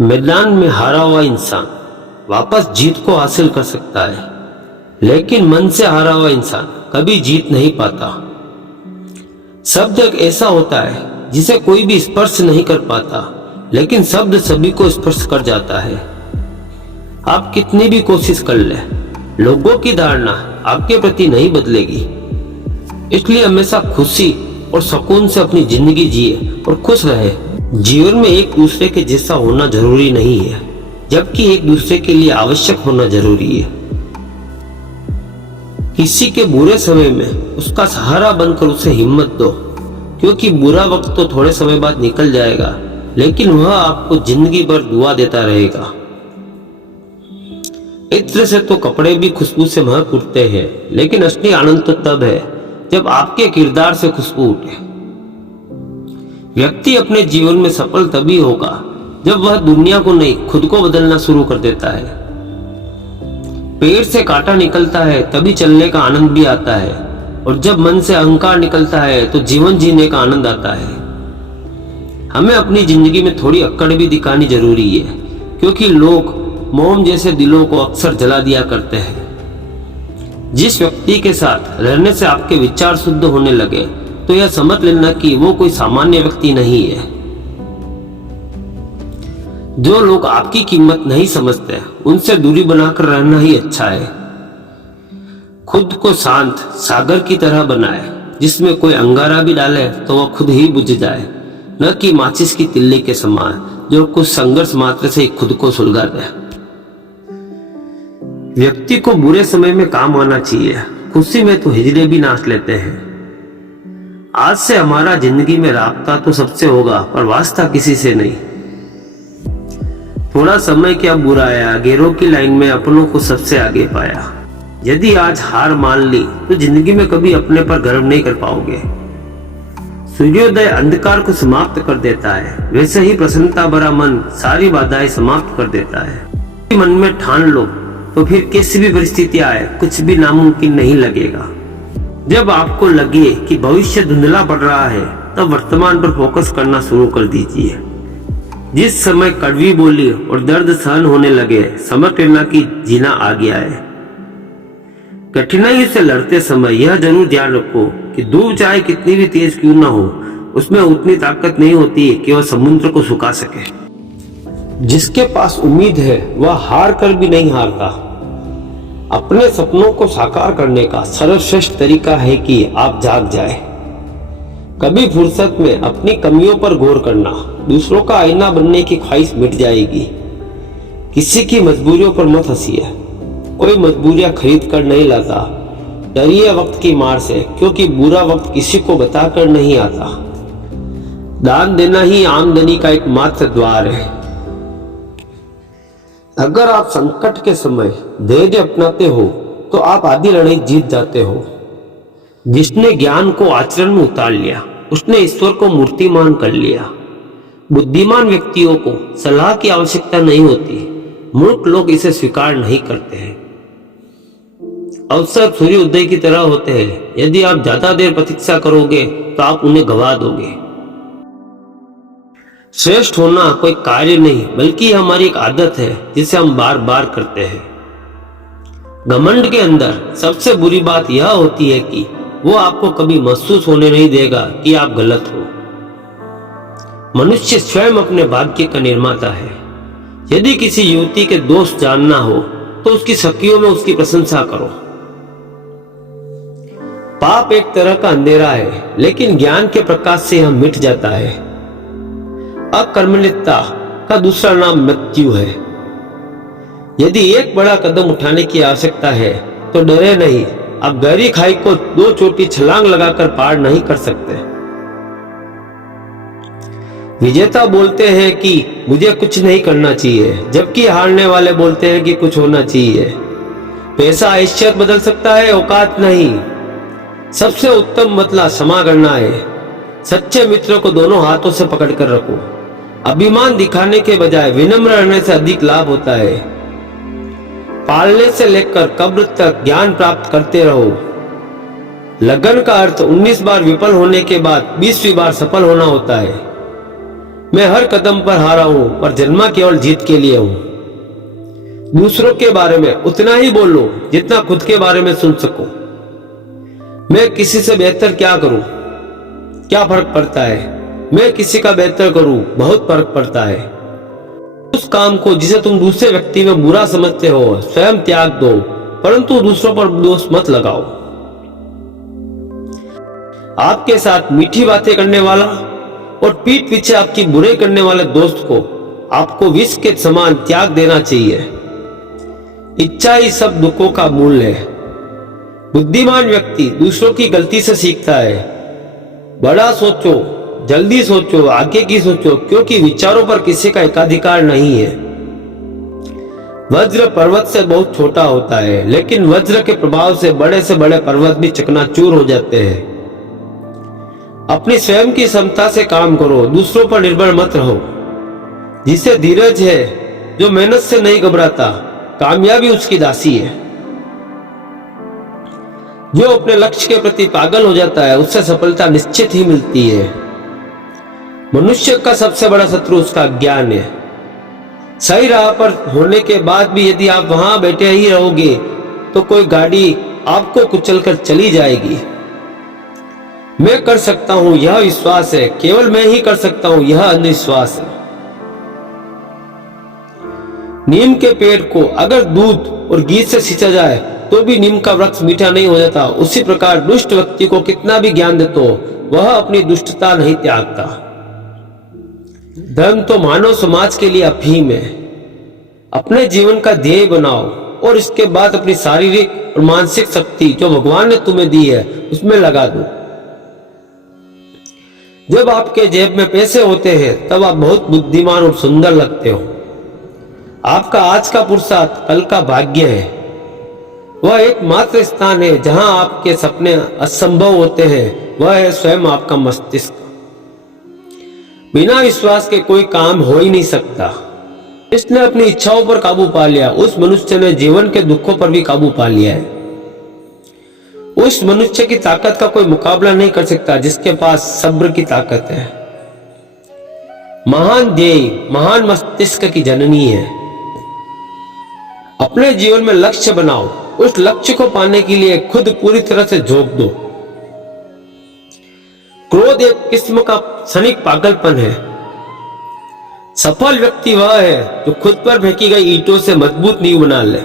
मैदान में हारा हुआ इंसान वापस जीत को हासिल कर सकता है, लेकिन मन से हारा हुआ इंसान कभी जीत नहीं पाता। शब्द एक ऐसा होता है जिसे कोई भी स्पर्श नहीं कर पाता, लेकिन शब्द सभी को स्पर्श कर जाता है। आप कितनी भी कोशिश कर ले, लोगों की धारणा आपके प्रति नहीं बदलेगी। इसलिए हमेशा खुशी और सुकून से अपनी जिंदगी जिए और खुश रहे। जीवन में एक दूसरे के जैसा होना जरूरी नहीं है, जबकि एक दूसरे के लिए आवश्यक होना जरूरी है। किसी के बुरे समय में उसका सहारा बनकर उसे हिम्मत दो, क्योंकि बुरा वक्त तो थोड़े समय बाद निकल जाएगा, लेकिन वह आपको जिंदगी भर दुआ देता रहेगा। इत्र से तो कपड़े भी खुशबू से महक उठते हैं, लेकिन असली आनंद तो तब है जब आपके किरदार से खुशबू उठे। व्यक्ति अपने जीवन में सफल तभी होगा जब वह दुनिया को नहीं, खुद को बदलना शुरू कर देता है। पेड़ से कांटा निकलता है तभी चलने का आनंद भी आता है, और जब मन से अहंकार निकलता है तो जीवन जीने का आनंद आता है। हमें अपनी जिंदगी में थोड़ी अक्कड़ भी दिखानी जरूरी है, क्योंकि लोग मोम जैसे दिलों को अक्सर जला दिया करते हैं। जिस व्यक्ति के साथ रहने से आपके विचार शुद्ध होने लगे, तो यह समझ लेना कि वो कोई सामान्य व्यक्ति नहीं है। जो लोग आपकी कीमत नहीं समझते, उनसे दूरी बनाकर रहना ही अच्छा है। खुद को शांत सागर की तरह बनाए, जिसमें कोई अंगारा भी डाले तो वह खुद ही बुझ जाए, न कि माचिस की तिल्ली के समान जो कुछ संघर्ष मात्र से ही खुद को सुलगा दे। व्यक्ति को बुरे समय में काम आना चाहिए, खुशी में तो हिजड़े भी नाच लेते हैं। आज से हमारा जिंदगी में राब्ता तो सबसे होगा, पर वास्ता किसी से नहीं। थोड़ा समय क्या बुरा आया, गैरों की लाइन में अपनों को सबसे आगे पाया। यदि आज हार मान ली तो जिंदगी में कभी अपने पर गर्व नहीं कर पाओगे। सूर्योदय अंधकार को समाप्त कर देता है, वैसे ही प्रसन्नता भरा मन सारी बाधाएं समाप्त कर देता है। मन में ठान लो तो फिर कैसी भी परिस्थिति आए, कुछ भी नामुमकिन नहीं लगेगा। जब आपको लगे कि भविष्य धुंधला पड़ रहा है, तब वर्तमान पर फोकस करना शुरू कर दीजिए। जिस समय कड़वी बोली और दर्द सहन होने लगे, समझ लेना कि जीना आ गया है। कठिनाई से लड़ते समय यह जरूर ध्यान रखो कि धूप चाहे कितनी भी तेज क्यों ना हो, उसमें उतनी ताकत नहीं होती कि वह समुद्र को सुखा सके। जिसके पास उम्मीद है वह हार कर भी नहीं हारता। अपने सपनों को साकार करने का सर्वश्रेष्ठ तरीका है कि आप जाग जाए। कभी फुर्सत में अपनी कमियों पर गौर करना, दूसरों का आईना बनने की ख्वाहिश मिट जाएगी। किसी की मजबूरियों पर मत हंसिए, कोई मजबूरियां खरीद कर नहीं लाता। डरिए वक्त की मार से, क्योंकि बुरा वक्त किसी को बताकर नहीं आता। दान देना ही आमदनी का एकमात्र द्वार है। अगर आप संकट के समय धैर्य अपनाते हो तो आप आधी लड़ाई जीत जाते हो। जिसने ज्ञान को आचरण में उतार लिया, उसने ईश्वर को मूर्तिमान कर लिया। बुद्धिमान व्यक्तियों को सलाह की आवश्यकता नहीं होती, मूर्ख लोग इसे स्वीकार नहीं करते हैं। अवसर सूर्योदय की तरह होते हैं, यदि आप ज्यादा देर प्रतीक्षा करोगे तो आप उन्हें गवा दोगे। श्रेष्ठ होना कोई कार्य नहीं, बल्कि हमारी एक आदत है जिसे हम बार बार करते हैं। घमंड के अंदर सबसे बुरी बात यह होती है कि वो आपको कभी महसूस होने नहीं देगा कि आप गलत हो। मनुष्य स्वयं अपने भाग्य का निर्माता है। यदि किसी युवती के दोष जानना हो तो उसकी सखियों में उसकी प्रशंसा करो। पाप एक तरह का अंधेरा है, लेकिन ज्ञान के प्रकाश से यह मिट जाता है। अकर्मण्यता का दूसरा नाम मृत्यु है। यदि एक बड़ा कदम उठाने की आवश्यकता है तो डरे नहीं। आप गहरी खाई को 2 चोटी छलांग लगाकर पार नहीं कर सकते। विजेता बोलते हैं कि मुझे कुछ नहीं करना चाहिए, जबकि हारने वाले बोलते हैं कि कुछ होना चाहिए। पैसा हैसियत बदल सकता है, औकात नहीं। सबसे उत्तम बदला क्षमा करना है। सच्चे मित्र को दोनों हाथों से पकड़कर रखो। अभिमान दिखाने के बजाय विनम्र रहने से अधिक लाभ होता है। पालने से लेकर कब्र तक ज्ञान प्राप्त करते रहो। लगन का अर्थ 19 बार विफल होने के बाद 20वीं बार सफल होना होता है। मैं हर कदम पर हारा हूं, पर जन्मा केवल जीत के लिए हूं। दूसरों के बारे में उतना ही बोलो जितना खुद के बारे में सुन सको। मैं किसी से बेहतर क्या करूं, क्या फर्क पड़ता है। मैं किसी का बेहतर करूं, बहुत फर्क पड़ता है। उस काम को जिसे तुम दूसरे व्यक्ति में बुरा समझते हो स्वयं त्याग दो, परंतु दूसरों पर दोष मत लगाओ। आपके साथ मीठी बातें करने वाला और पीठ पीछे आपकी बुराई करने वाले दोस्त को आपको विष के समान त्याग देना चाहिए। इच्छा ही सब दुखों का मूल है। बुद्धिमान व्यक्ति दूसरों की गलती से सीखता है। बड़ा सोचो, जल्दी सोचो, आगे की सोचो, क्योंकि विचारों पर किसी का एकाधिकार नहीं है। वज्र पर्वत से बहुत छोटा होता है, लेकिन वज्र के प्रभाव से बड़े पर्वत भी चकनाचूर हो जाते हैं। अपनी स्वयं की क्षमता से काम करो, दूसरों पर निर्भर मत रहो। जिसे धीरज है, जो मेहनत से नहीं घबराता, कामयाबी उसकी दासी है। जो अपने लक्ष्य के प्रति पागल हो जाता है, उससे सफलता निश्चित ही मिलती है। मनुष्य का सबसे बड़ा शत्रु उसका ज्ञान है। सही राह पर होने के बाद भी यदि आप वहां बैठे ही रहोगे तो कोई गाड़ी आपको कुचलकर चली जाएगी। मैं कर सकता हूं यह विश्वास है, केवल मैं ही कर सकता हूं यह अंधविश्वास है। नीम के पेड़ को अगर दूध और घी से सींचा जाए तो भी नीम का वृक्ष मीठा नहीं हो जाता। उसी प्रकार दुष्ट व्यक्ति को कितना भी ज्ञान दे तो वह अपनी दुष्टता नहीं त्यागता। धर्म तो मानव समाज के लिए अफीम है। अपने जीवन का ध्येय बनाओ और इसके बाद अपनी शारीरिक और मानसिक शक्ति जो भगवान ने तुम्हें दी है उसमें लगा दो। जब आपके जेब में पैसे होते हैं तब आप बहुत बुद्धिमान और सुंदर लगते हो। आपका आज का पुरुषार्थ कल का भाग्य है। वह एकमात्र स्थान है जहां आपके सपने असंभव होते हैं, वह है स्वयं आपका मस्तिष्क। बिना विश्वास के कोई काम हो ही नहीं सकता। जिसने अपनी इच्छाओं पर काबू पा लिया उस मनुष्य ने जीवन के दुखों पर भी काबू पा लिया है। उस मनुष्य की ताकत का कोई मुकाबला नहीं कर सकता जिसके पास सब्र की ताकत है। महान ध्येय महान मस्तिष्क की जननी है। अपने जीवन में लक्ष्य बनाओ, उस लक्ष्य को पाने के लिए खुद पूरी तरह से झोंक दो। क्रोध एक किस्म का क्षणिक पागलपन है। सफल व्यक्ति वह है जो खुद पर फेंकी गई ईंटों से मजबूत नींव बना ले।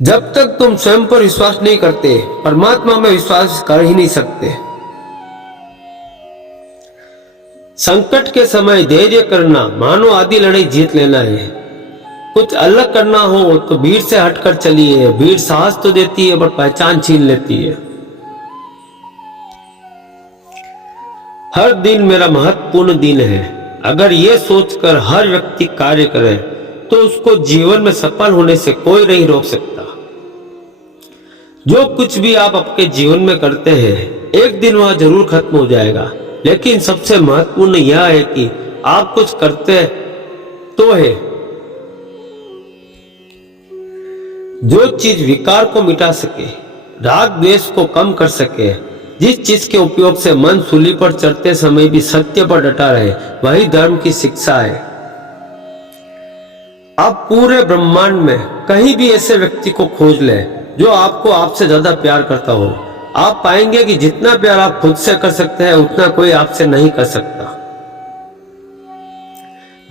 जब तक तुम स्वयं पर विश्वास नहीं करते, परमात्मा में विश्वास कर ही नहीं सकते। संकट के समय धैर्य करना मानो आधी लड़ाई जीत लेना है। कुछ अलग करना हो तो भीड़ से हटकर चलिए। भीड़ साहस तो देती है पर पहचान छीन लेती है। हर दिन मेरा महत्वपूर्ण दिन है। अगर ये सोचकर हर व्यक्ति कार्य करे तो उसको जीवन में सफल होने से कोई नहीं रोक सकता। जो कुछ भी आप अपने जीवन में करते हैं एक दिन वह जरूर खत्म हो जाएगा, लेकिन सबसे महत्वपूर्ण यह है कि आप कुछ करते तो है। जो चीज विकार को मिटा सके, राग द्वेष को कम कर सके, जिस चीज के उपयोग से मन सूली पर चढ़ते समय भी सत्य पर डटा रहे, वही धर्म की शिक्षा है। आप पूरे ब्रह्मांड में कहीं भी ऐसे व्यक्ति को खोज ले जो आपको आपसे ज्यादा प्यार करता हो। आप पाएंगे कि जितना प्यार आप खुद से कर सकते हैं उतना कोई आपसे नहीं कर सकता।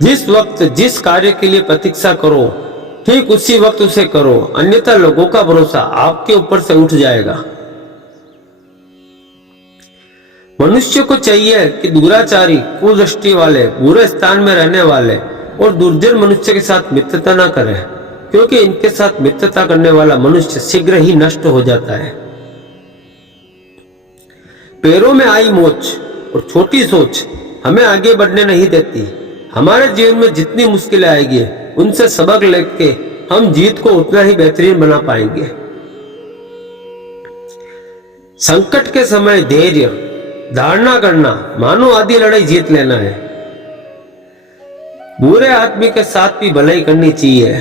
जिस वक्त जिस कार्य के लिए प्रतीक्षा करो ठीक उसी वक्त उसे करो, अन्यथा लोगों का भरोसा आपके ऊपर से उठ जाएगा। मनुष्य को चाहिए कि दुराचारी, कुदृष्टि वाले, बुरे स्थान में रहने वाले और दुर्जन मनुष्य के साथ मित्रता न करे, क्योंकि इनके साथ मित्रता करने वाला मनुष्य शीघ्र ही नष्ट हो जाता है। पैरों में आई मोच और छोटी सोच हमें आगे बढ़ने नहीं देती। हमारे जीवन में जितनी मुश्किलें आएगी उनसे सबक लेके हम जीत को उतना ही बेहतरीन बना पाएंगे। संकट के समय धैर्य धारणा करना मानो आधी लड़ाई जीत लेना है। बुरे आदमी के साथ भी भलाई करनी चाहिए।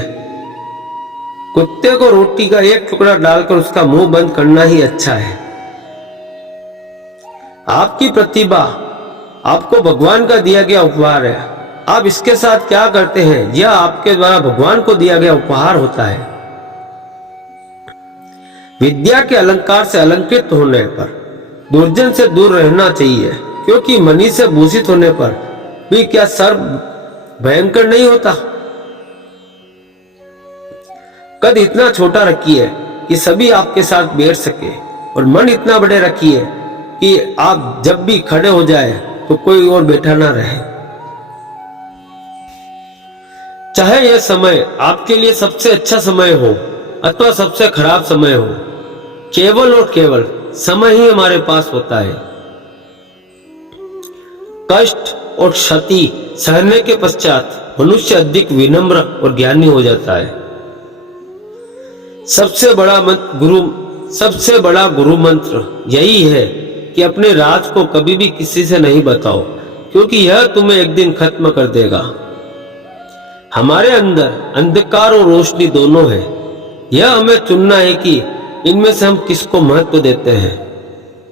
कुत्ते को रोटी का एक टुकड़ा डालकर उसका मुंह बंद करना ही अच्छा है। आपकी प्रतिभा आपको भगवान का दिया गया उपहार है। आप इसके साथ क्या करते हैं यह आपके द्वारा भगवान को दिया गया उपहार होता है। विद्या के अलंकार से अलंकृत होने पर दुर्जन से दूर रहना चाहिए, क्योंकि मणि से भूषित होने पर भी क्या सर्प भयंकर नहीं होता। कद इतना छोटा रखिए कि सभी आपके साथ बैठ सके, और मन इतना बड़े रखिए कि आप जब भी खड़े हो जाए तो कोई और बैठा ना रहे। चाहे यह समय आपके लिए सबसे अच्छा समय हो अथवा सबसे खराब समय हो, केवल और केवल समय ही हमारे पास होता है। कष्ट और क्षति सहने के पश्चात मनुष्य अधिक विनम्र और ज्ञानी हो जाता है। सबसे बड़ा गुरु मंत्र यही है कि अपने राज को कभी भी किसी से नहीं बताओ, क्योंकि यह तुम्हें एक दिन खत्म कर देगा। हमारे अंदर अंधकार और रोशनी दोनों है। यह हमें चुनना है कि इनमें से हम किसको महत्व देते हैं।